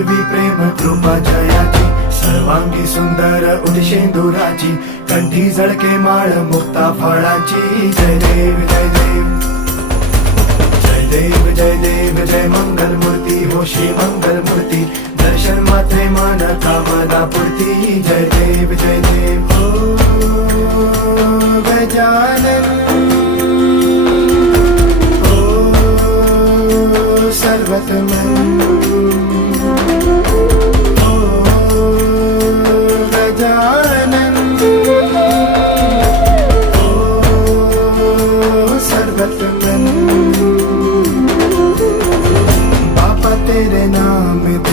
पूर्वी प्रेम कृपा जयाची, सर्वांगी सुंदर उदिशेंदुराची, कंठी झळके माळ मुक्ता फळाची. जय देव जय देव जय देव जय देव जय मंगल मूर्ती हो श्री मंगल मूर्ती, दर्शन मात्रे मन कामना पूर्ती. जय देव हो गजानन हो सर्वतमन.